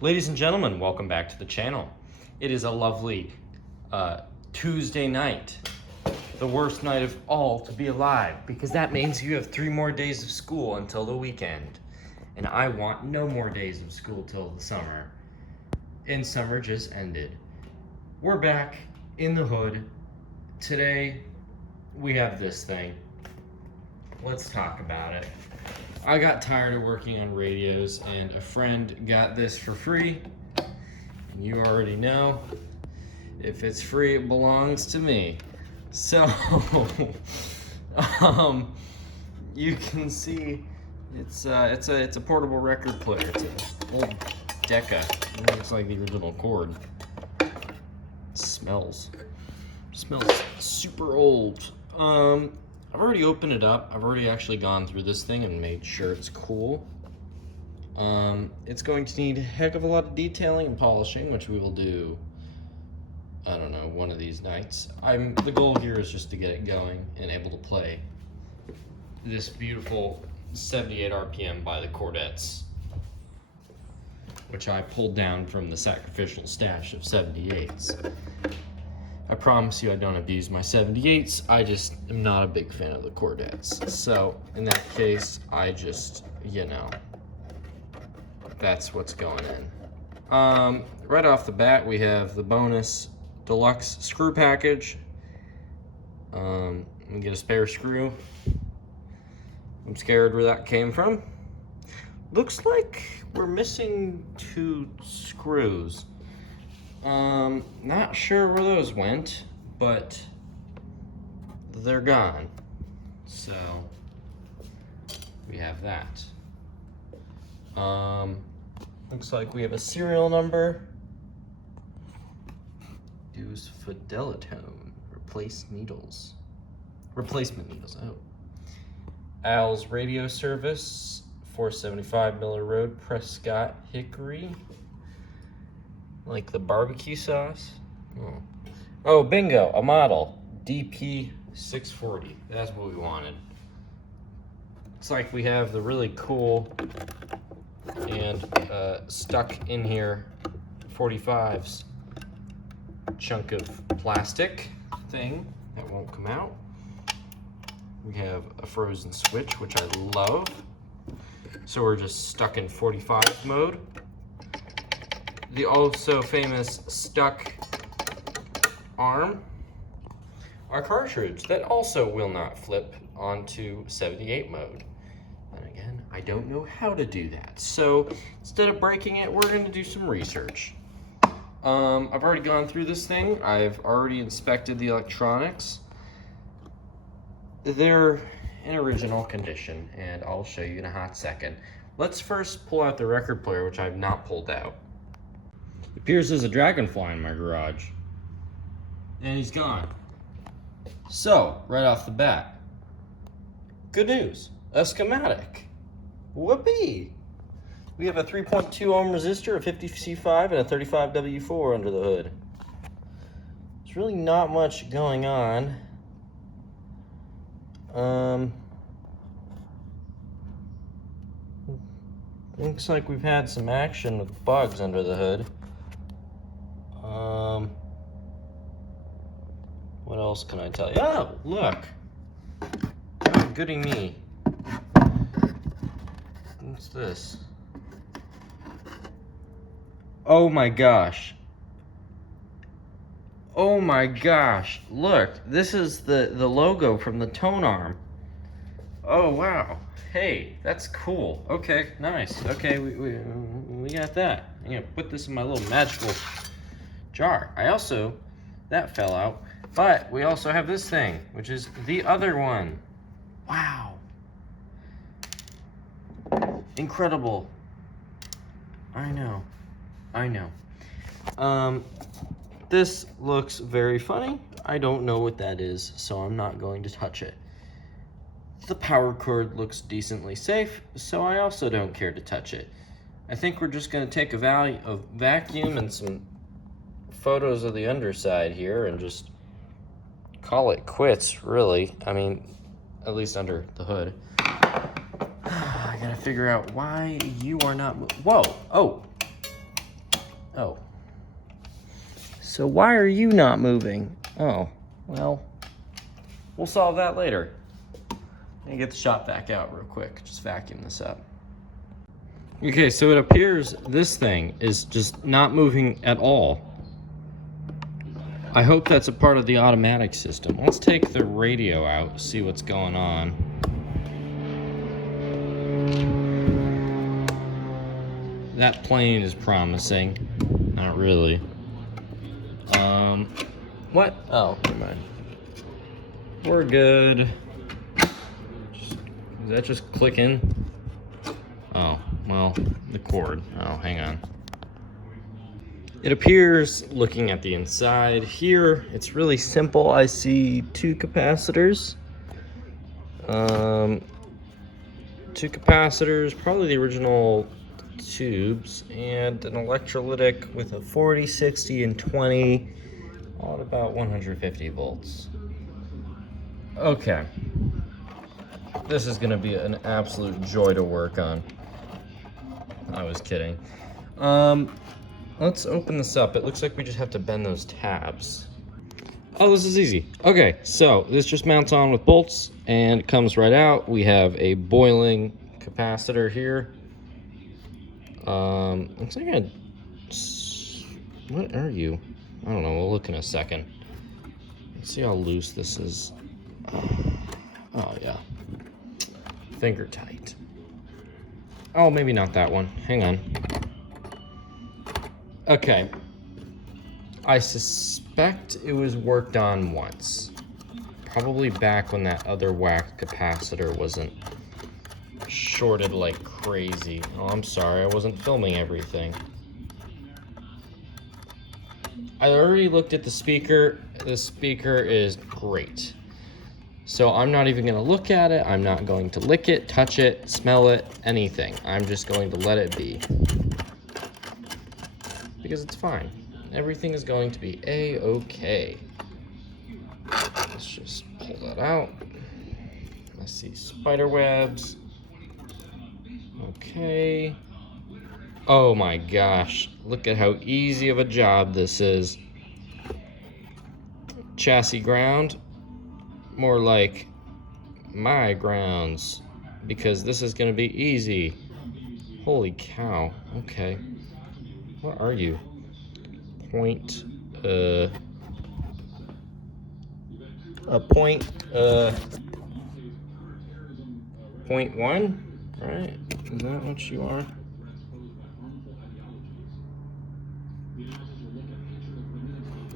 Ladies and gentlemen, welcome back to the channel. It is a lovely Tuesday night, the worst night of all to be alive, because that means you have 3 more days of school until the weekend. And I want no more days of school till the summer. And summer just ended. We're back in the hood. Today, we have this thing. Let's talk about it. I got tired of working on radios, and a friend got this for free. And you already know, if it's free, it belongs to me. So, you can see it's a portable record player. It's an old Decca. It looks like the original cord. It smells super old. I've already opened it up. I've already actually gone through this thing and made sure it's cool. It's going to need a heck of a lot of detailing and polishing, which we will do, I don't know, one of these nights. The goal here is just to get it going and able to play this beautiful 78 RPM by the Cordettes, which I pulled down from the sacrificial stash of 78s. I promise you I don't abuse my 78s, I just am not a big fan of the Cordettes. So, in that case, I just, that's what's going in. Right off the bat, we have the bonus deluxe screw package. We get a spare screw. I'm scared where that came from. Looks like we're missing 2 screws. Not sure where those went, but they're gone. So, we have that. Looks like we have a serial number. Use Fidelitone. Replacement needles. Oh. Al's Radio Service. 475 Miller Road, Prescott, Hickory. Like the barbecue sauce. Oh, bingo, a model. DP640. That's what we wanted. It's like we have the really cool and stuck in here 45s chunk of plastic thing that won't come out. We have a frozen switch, which I love. So we're just stuck in 45 mode. The also famous stuck arm. Our cartridge that also will not flip onto 78 mode. And again, I don't know how to do that. So instead of breaking it, we're going to do some research. I've already gone through this thing. I've already inspected the electronics. They're in original condition, and I'll show you in a hot second. Let's first pull out the record player, which I've not pulled out. It appears there's a dragonfly in my garage. And he's gone. So, right off the bat, good news, a schematic. Whoopee! We have a 3.2 ohm resistor, a 50C5, and a 35W4 under the hood. There's really not much going on. Looks like we've had some action with bugs under the hood. What else can I tell you? Oh, look. Oh, goody me. What's this? Oh my gosh. Oh my gosh. Look, this is the logo from the tone arm. Oh wow. Hey, that's cool. Okay, nice. Okay, we got that. I'm gonna put this in my little magical jar. That fell out. But we also have this thing, which is the other one. Wow. Incredible. I know. This looks very funny. I don't know what that is, so I'm not going to touch it. The power cord looks decently safe, so I also don't care to touch it. I think we're just going to take a vacuum and some photos of the underside here and just call it quits, really. I mean, at least under the hood. I gotta figure out why you are not. Whoa! Oh, Oh. So why are you not moving? Oh, well, we'll solve that later. Let me get the shop vac out real quick. Just vacuum this up. Okay, so it appears this thing is just not moving at all. I hope that's a part of the automatic system. Let's take the radio out, see what's going on. That plane is promising. Not really. What? Oh, never mind. We're good. Is that just clicking? Oh, well, the cord. Oh, hang on. It appears, looking at the inside here, it's really simple. I see two capacitors. Two capacitors, probably the original tubes, and an electrolytic with a 40, 60, and 20, all at about 150 volts. Okay. This is gonna be an absolute joy to work on. I was kidding. Let's open this up. It looks like we just have to bend those tabs. Oh, this is easy. Okay, so this just mounts on with bolts and it comes right out. We have a boiling capacitor here. Looks like what are you? I don't know, we'll look in a second. Let's see how loose this is. Oh yeah. Finger tight. Oh, maybe not that one. Hang on. Okay. I suspect it was worked on once. Probably back when that other whack capacitor wasn't shorted like crazy. Oh, I'm sorry, I wasn't filming everything. I already looked at the speaker. The speaker is great. So I'm not even gonna look at it. I'm not going to lick it, touch it, smell it, anything. I'm just going to let it be. Because it's fine. Everything is going to be a-okay. Let's just pull that out. I see spider webs. Okay. Oh my gosh, look at how easy of a job this is. Chassis ground, more like my grounds, because this is gonna be easy. Holy cow, okay. What are you? Point 0.1, right? Is that what you are?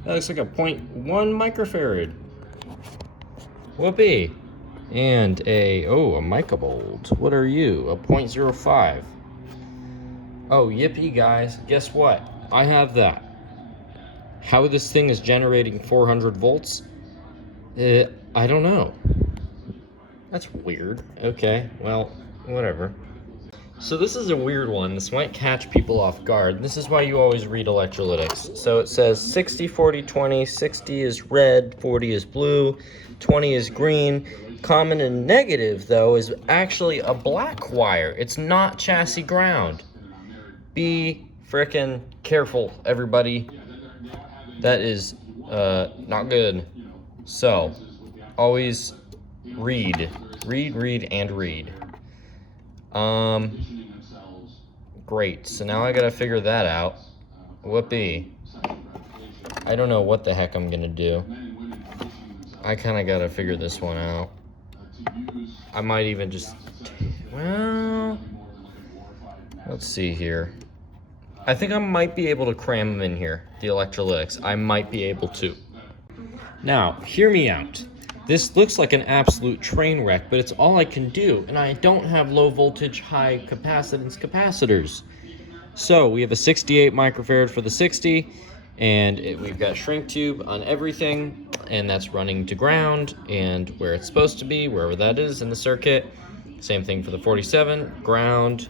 That looks like a 0.1 microfarad. Whoopee. And a microvolt. What are you? A 0.05. Oh, yippee, guys. Guess what? I have that. How this thing is generating 400 volts? I don't know. That's weird. Okay, well, whatever. So this is a weird one. This might catch people off guard. This is why you always read electrolytics. So it says 60, 40, 20. 60 is red, 40 is blue, 20 is green. Common and negative, though, is actually a black wire. It's not chassis ground. Be frickin' careful, everybody. That is not good. So, always read. Read, and read. Great. So now I gotta figure that out. Whoopee. I don't know what the heck I'm gonna do. I kinda gotta figure this one out. I might even just... Well... Let's see here. I think I might be able to cram them in here, the electrolytics. I might be able to. Now, hear me out. This looks like an absolute train wreck, but it's all I can do, and I don't have low voltage, high capacitance capacitors. So we have a 68 microfarad for the 60, and we've got shrink tube on everything, and that's running to ground, and where it's supposed to be, wherever that is in the circuit. Same thing for the 47, ground,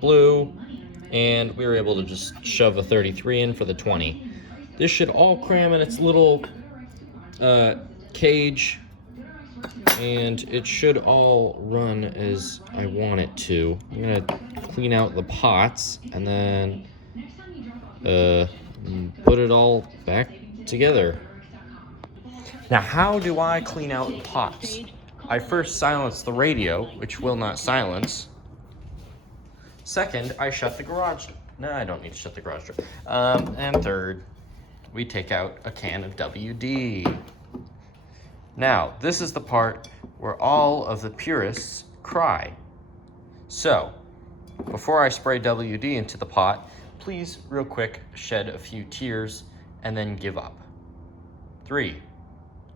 blue, and we were able to just shove a 33 in for the 20. This should all cram in its little cage, and it should all run as I want it to. I'm gonna clean out the pots, and then and put it all back together. Now, how do I clean out pots? I first silence the radio, which will not silence. Second, I shut the garage door. No, I don't need to shut the garage door. And third, we take out a can of WD. Now, this is the part where all of the purists cry. So, before I spray WD into the pot, please, real quick, shed a few tears and then give up. 3,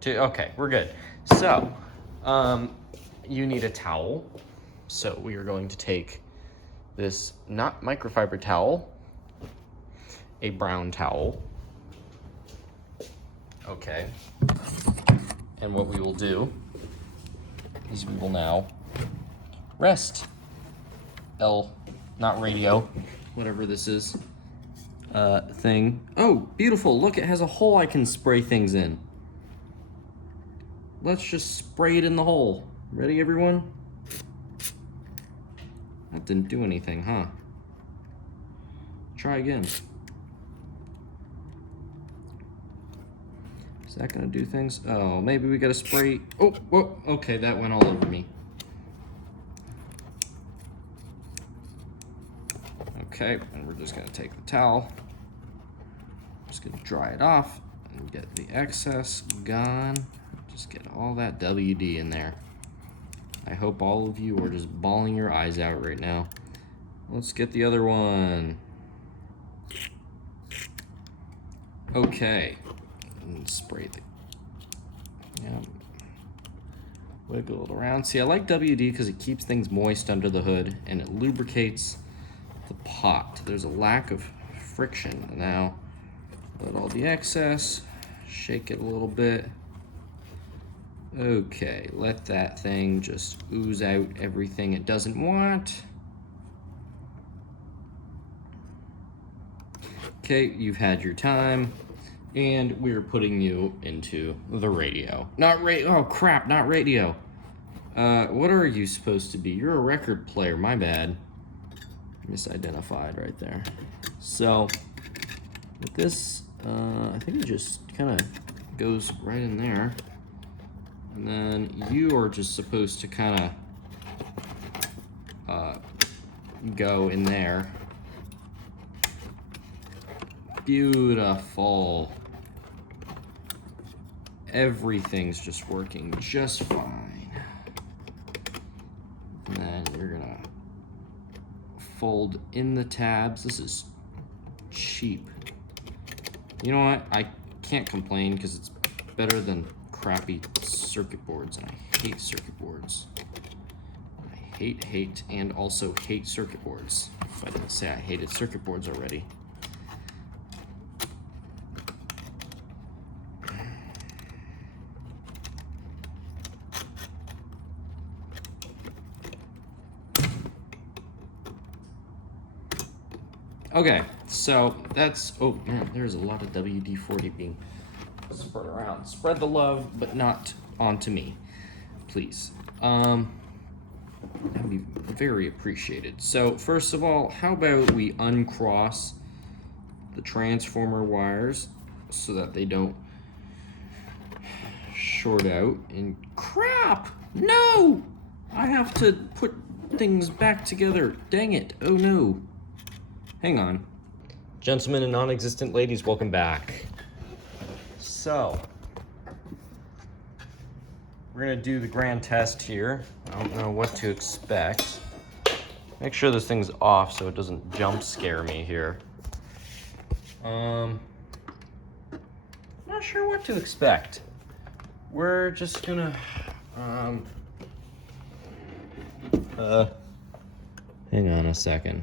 2, okay, we're good. So, you need a towel. So we are going to take this not microfiber towel, a brown towel. Okay. And what we will do is we will now rest not radio, whatever this is, thing. Oh, beautiful, look, it has a hole I can spray things in. Let's just spray it in the hole. Ready, everyone? That didn't do anything, huh? Try again. Is that gonna do things? Oh, maybe we gotta spray. Oh, whoa, okay, that went all over me. Okay, and we're just gonna take the towel. Just gonna dry it off and get the excess gone. Just get all that WD in there. I hope all of you are just bawling your eyes out right now. Let's get the other one. Okay, and spray the, wiggle it around. See, I like WD because it keeps things moist under the hood and it lubricates the pot. There's a lack of friction. Now, let all the excess, shake it a little bit. Okay, let that thing just ooze out everything it doesn't want. Okay, you've had your time, and we're putting you into the radio. Oh crap, not radio. What are you supposed to be? You're a record player, my bad. Misidentified right there. So, with this, I think it just kind of goes right in there. And then you are just supposed to kind of go in there. Beautiful. Everything's just working just fine. And then you're gonna fold in the tabs. This is cheap. You know what? I can't complain because it's better than crappy circuit boards, and I hate circuit boards. I hate, and also hate circuit boards. If I didn't say I hated circuit boards already. Okay, so that's, oh man, there's a lot of WD-40 being spread around. Spread the love, but not onto me, please. That'd be very appreciated. So first of all, how about we uncross the transformer wires so that they don't short out, and crap, no! I have to put things back together, dang it, oh no. Hang on. Gentlemen and non-existent ladies, welcome back. So, we're gonna do the grand test here. I don't know what to expect. Make sure this thing's off so it doesn't jump scare me here. Not sure what to expect. We're just gonna, hang on a second.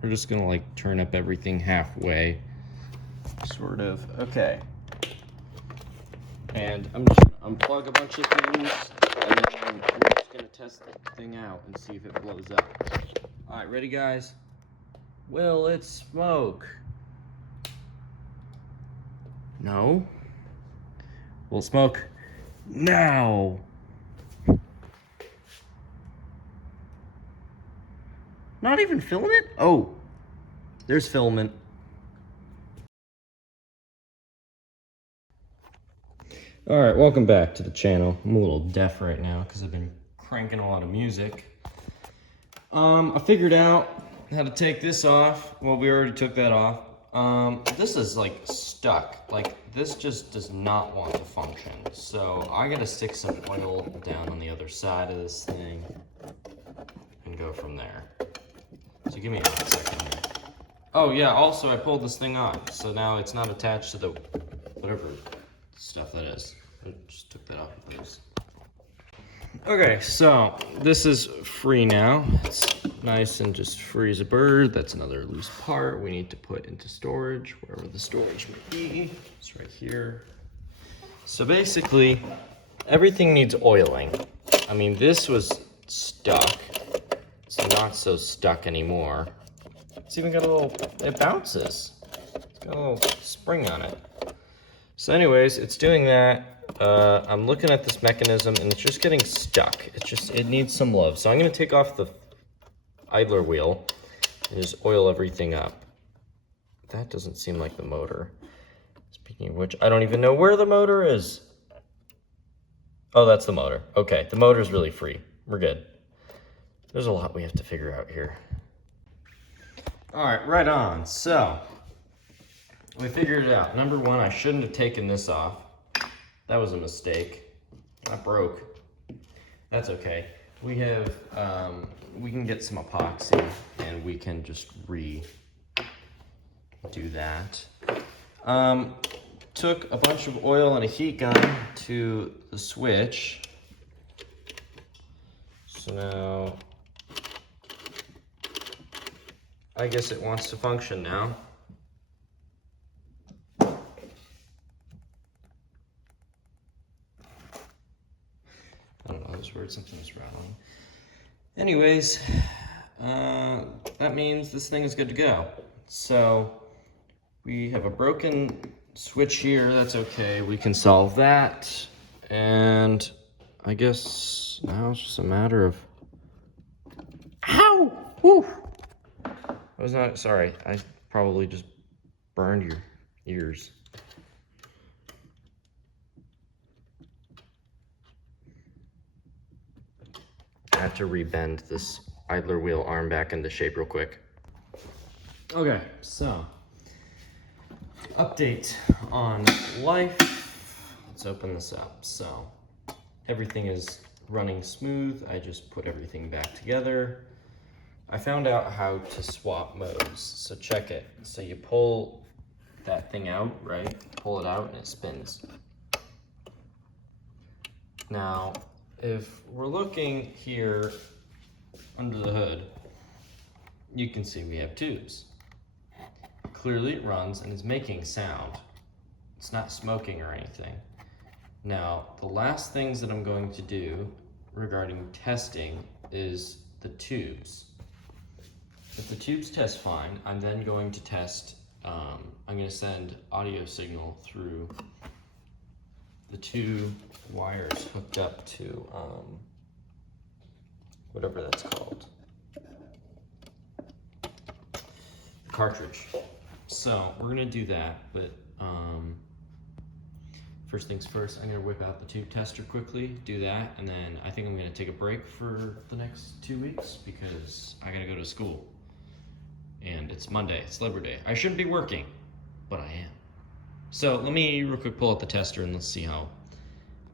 We're just gonna like turn up everything halfway, sort of. Okay. And I'm just gonna unplug a bunch of things, and then we're just gonna test the thing out and see if it blows up. All right, ready, guys? Will it smoke? No. Will it smoke? Now. Not even filament? Oh, there's filament. All right, welcome back to the channel. I'm a little deaf right now because I've been cranking a lot of music. I figured out how to take this off. Well, we already took that off. This is like stuck. Like this just does not want to function. So I gotta stick some oil down on the other side of this thing and go from there. So give me a second here. Oh yeah, also I pulled this thing off. So now it's not attached to the whatever stuff that is. I just took that off of those. Okay, so this is free now. It's nice and just free as a bird. That's another loose part we need to put into storage, wherever the storage may be. It's right here. So basically, everything needs oiling. I mean, this was stuck. It's not so stuck anymore. It's even got a little, it bounces. It's got a little spring on it. So anyways, it's doing that. I'm looking at this mechanism and it's just getting stuck. It needs some love. So I'm gonna take off the idler wheel and just oil everything up. That doesn't seem like the motor. Speaking of which, I don't even know where the motor is. Oh, that's the motor. Okay, the motor's really free. We're good. There's a lot we have to figure out here. All right, right on. So we figured it out. Number one, I shouldn't have taken this off. That was a mistake. I broke. That's okay. We have, we can get some epoxy and we can just do that. Took a bunch of oil and a heat gun to the switch. So now, I guess it wants to function now. I don't know this word, something's rattling. Anyways, that means this thing is good to go. So we have a broken switch here, that's okay. We can solve that. And I guess now it's just a matter of, ow! Woo! I was not, sorry, I probably just burned your ears. I have to rebend this idler wheel arm back into shape real quick. Okay, so update on life. Let's open this up. So everything is running smooth. I just put everything back together. I found out how to swap modes. So check it. So you pull that thing out, right? Pull it out and it spins. Now, if we're looking here under the hood, you can see we have tubes. Clearly it runs and is making sound. It's not smoking or anything. Now, the last things that I'm going to do regarding testing is the tubes. If the tubes test fine, I'm then going to test, I'm going to send audio signal through the two wires hooked up to whatever that's called, the cartridge. So we're gonna do that, but first things first, I'm gonna whip out the tube tester quickly, do that, and then I think I'm gonna take a break for the next 2 weeks because I gotta go to school. And it's Monday, it's Labor Day. I shouldn't be working, but I am. So let me real quick pull out the tester and let's see how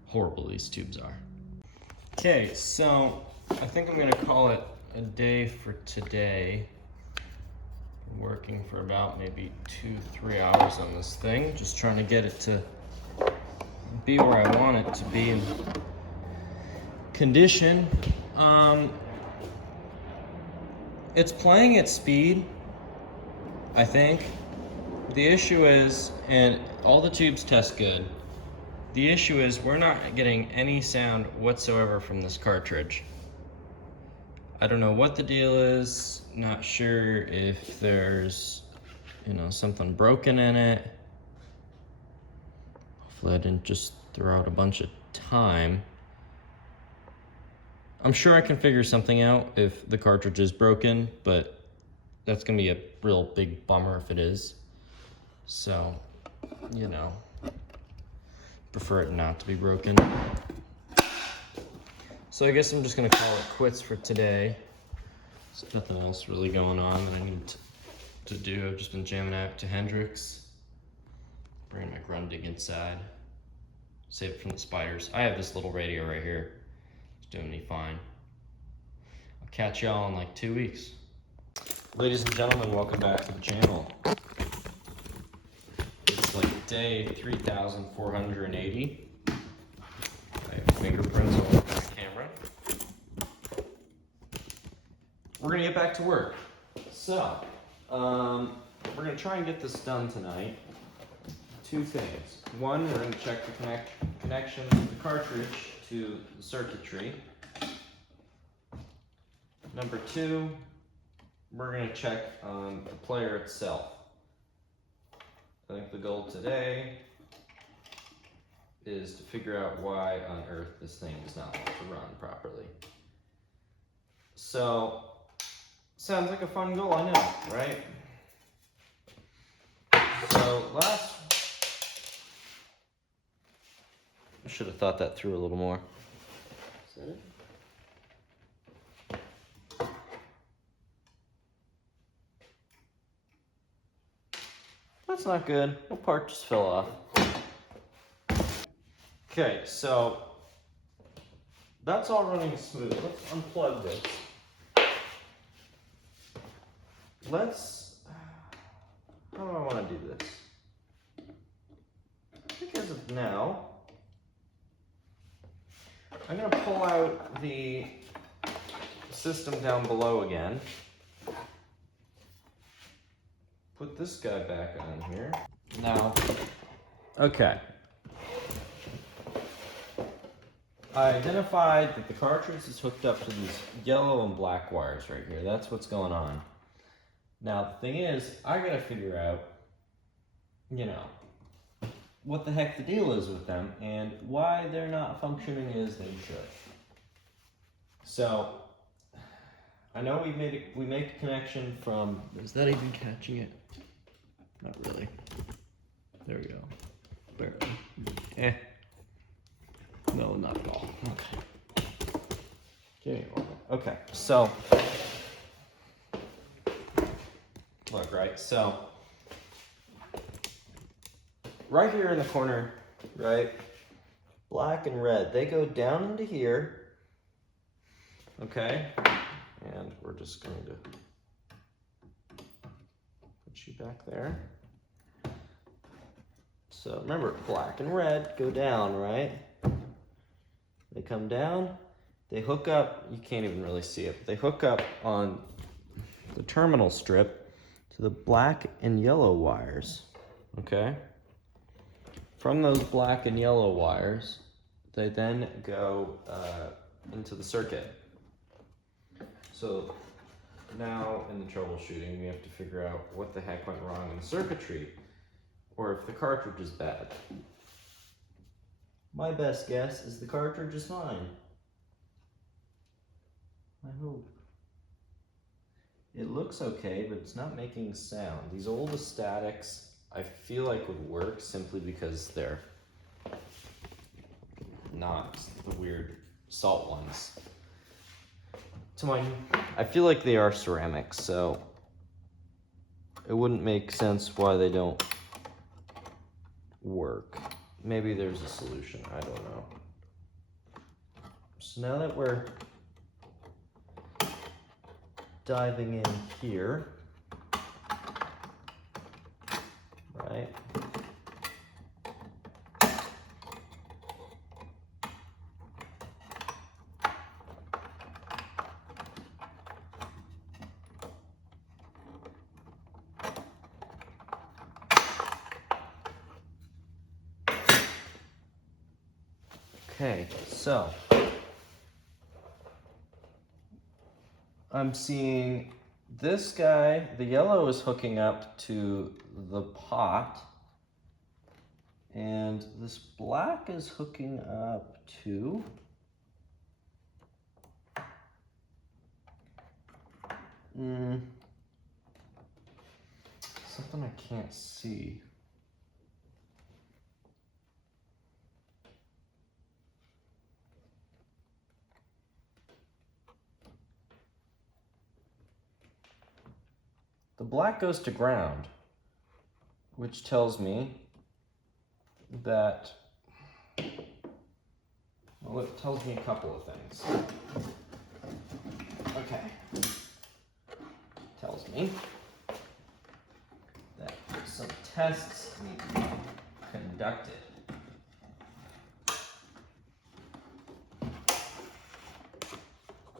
horrible these tubes are. Okay, so I think I'm gonna call it a day for today. I'm working for about maybe 2-3 hours on this thing, just trying to get it to be where I want it to be in condition. It's playing at speed, I think. The issue is, and all the tubes test good, the issue is we're not getting any sound whatsoever from this cartridge. I don't know what the deal is, not sure if there's, something broken in it. Hopefully I didn't just throw out a bunch of time. I'm sure I can figure something out if the cartridge is broken, but that's gonna be a real big bummer if it is. So, you know, prefer it not to be broken. So I guess I'm just gonna call it quits for today. There's nothing else really going on that I need to do. I've just been jamming out to Hendrix, bringing my Grundig inside, save it from the spiders. I have this little radio right here. It's doing me fine. I'll catch y'all in like 2 weeks. Ladies and gentlemen, welcome back to the channel. It's like day 3,480. I have fingerprints all over the camera. We're gonna get back to work. So, we're gonna try and get this done tonight. Two things. One, we're gonna check the connection of the cartridge to the circuitry. Number two, we're gonna check on the player itself. I think the goal today is to figure out why on earth this thing does not want to run properly. So, sounds like a fun goal, I know, right? So I should have thought that through a little more. Is that it? That's not good. The part just fell off. Okay, so that's all running smooth. Let's unplug this. How do I want to do this? I think as of now, I'm going to pull out the system down below again. Put this guy back on here. Now, okay. I identified that the cartridge is hooked up to these yellow and black wires right here. That's what's going on. Now, the thing is, I gotta figure out, you know, what the heck the deal is with them and why they're not functioning as they should. So, I know we make a connection from, is that even catching it? Not really. There we go. Barely. No, not at all. Okay. Okay, so look, right? So right here in the corner, right? Black and red, they go down into here. Okay? And we're just going to put you back there. So remember, black and red go down, right? They come down, they hook up, you can't even really see it, but they hook up on the terminal strip to the black and yellow wires, okay? From those black and yellow wires, they then go into the circuit. So now in the troubleshooting, we have to figure out what the heck went wrong in the circuitry, or if the cartridge is bad. My best guess is the cartridge is fine. I hope. It looks okay, but it's not making sound. These old statics, I feel like would work simply because they're not the weird salt ones. I feel like they are ceramics, so it wouldn't make sense why they don't work. Maybe there's a solution, I don't know. So now that we're diving in here, right? Okay, so I'm seeing this guy, the yellow is hooking up to the pot, and this black is hooking up to Something I can't see. The black goes to ground, which tells me that, well, it tells me a couple of things. Okay. Tells me that some tests need to be conducted.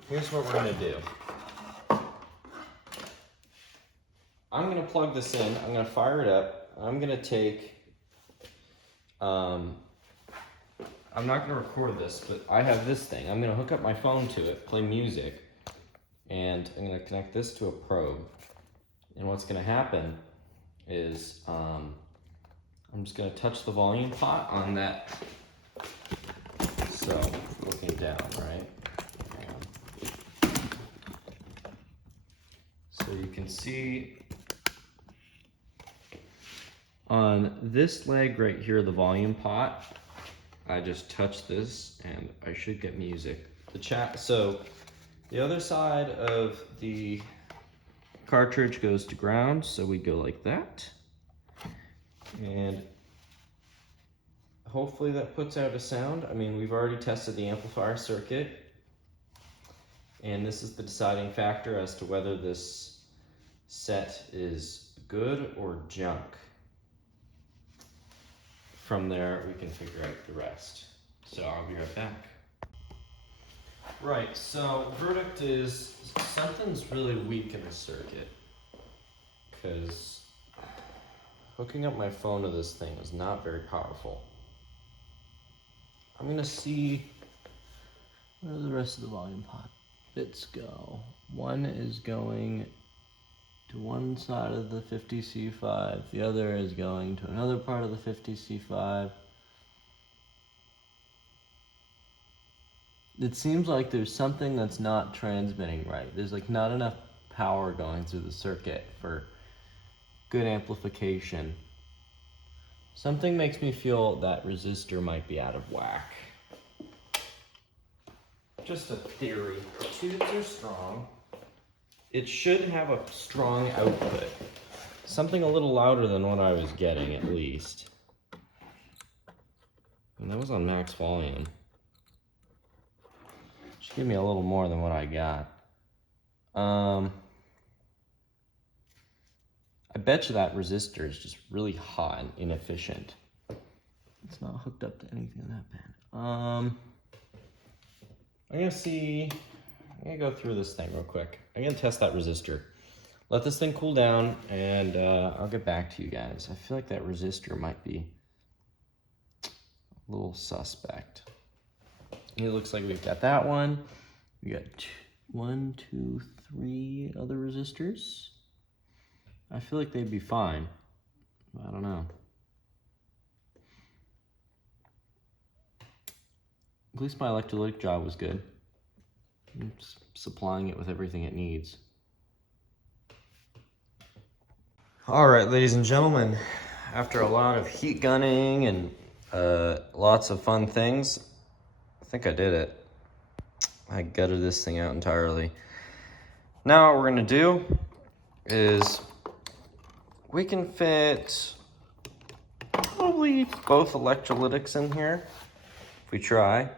Here's what we're going to do. I'm going to plug this in. I'm going to fire it up. I'm going to take, I'm not going to record this, but I have this thing. I'm going to hook up my phone to it, play music, and I'm going to connect this to a probe. And what's going to happen is I'm just going to touch the volume pot on that. So, looking down, right? Hang on. So you can see on this leg right here, the volume pot, I just touch this and I should get music. So the other side of the cartridge goes to ground, so we go like that. And hopefully that puts out a sound. I mean, we've already tested the amplifier circuit, and this is the deciding factor as to whether this set is good or junk. From there, we can figure out the rest. So I'll be right back. Right, so verdict is something's really weak in the circuit, because hooking up my phone to this thing is not very powerful. I'm gonna see, where do the rest of the volume pot bits go? One is going to one side of the 50C5, the other is going to another part of the 50C5. It seems like there's something that's not transmitting right. There's like not enough power going through the circuit for good amplification. Something makes me feel that resistor might be out of whack. Just a theory. Tubes are strong. It should have a strong output. Something a little louder than what I was getting, at least. And that was on max volume. Should give me a little more than what I got. I bet you that resistor is just really hot and inefficient. It's not hooked up to anything that bad. I'm gonna go through this thing real quick. I'm gonna test that resistor. Let this thing cool down, and I'll get back to you guys. I feel like that resistor might be a little suspect. It looks like we've got that one. We got 1, 2, 3 other resistors. I feel like they'd be fine. I don't know. At least my electrolytic job was good. I'm just supplying it with everything it needs. All right, ladies and gentlemen, after a lot of heat gunning and lots of fun things, I think I did it. I gutted this thing out entirely. Now what we're gonna do is we can fit probably both electrolytics in here if we try,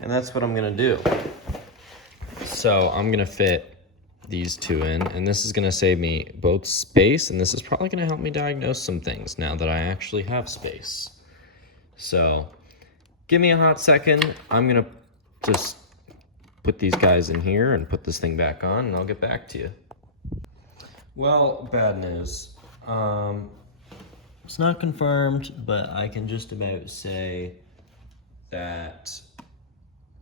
and that's what I'm gonna do. So I'm gonna fit these two in, and this is gonna save me both space, and this is probably gonna help me diagnose some things now that I actually have space. So give me a hot second. I'm gonna just put these guys in here and put this thing back on, and I'll get back to you. Well, bad news. It's not confirmed, but I can just about say that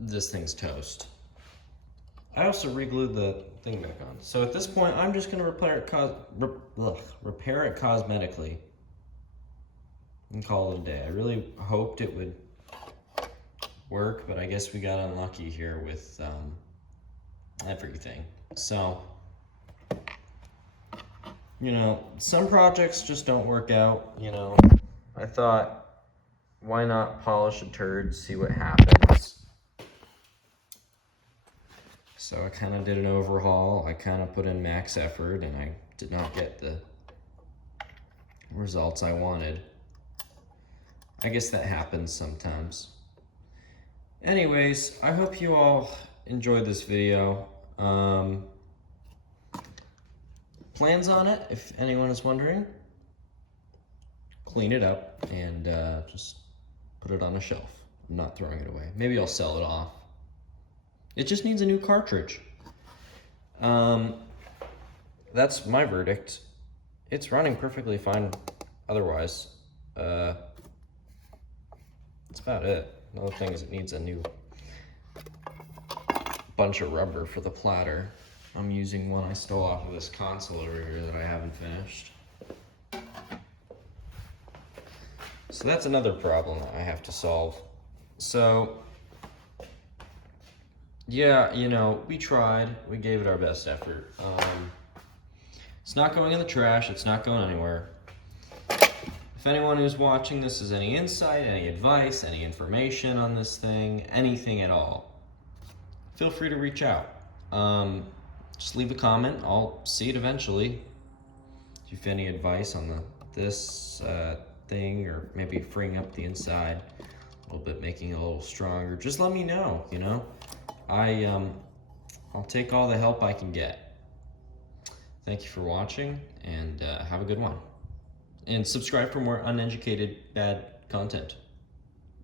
this thing's toast. I also re-glued the thing back on. So at this point, I'm just gonna repair it cosmetically and call it a day. I really hoped it would work, but I guess we got unlucky here with everything. So You know, some projects just don't work out, you know. I thought, why not polish a turd, see what happens? So I kind of did an overhaul. I kind of put in max effort, and I did not get the results I wanted. I guess that happens sometimes. Anyways, I hope you all enjoyed this video. Plans on it, if anyone is wondering: clean it up and just put it on a shelf. I'm not throwing it away. Maybe I'll sell it off. It just needs a new cartridge. That's my verdict. It's running perfectly fine otherwise. That's about it. Another thing is it needs a new bunch of rubber for the platter. I'm using one I stole off of this console over here that I haven't finished. So that's another problem that I have to solve. So, yeah, you know, we tried. We gave it our best effort. It's not going in the trash. It's not going anywhere. If anyone who's watching this has any insight, any advice, any information on this thing, anything at all, feel free to reach out. Just leave a comment. I'll see it eventually. If you have any advice on this thing, or maybe freeing up the inside a little bit, making it a little stronger, just let me know, you know. I'll take all the help I can get. Thank you for watching, and have a good one. And subscribe for more uneducated bad content.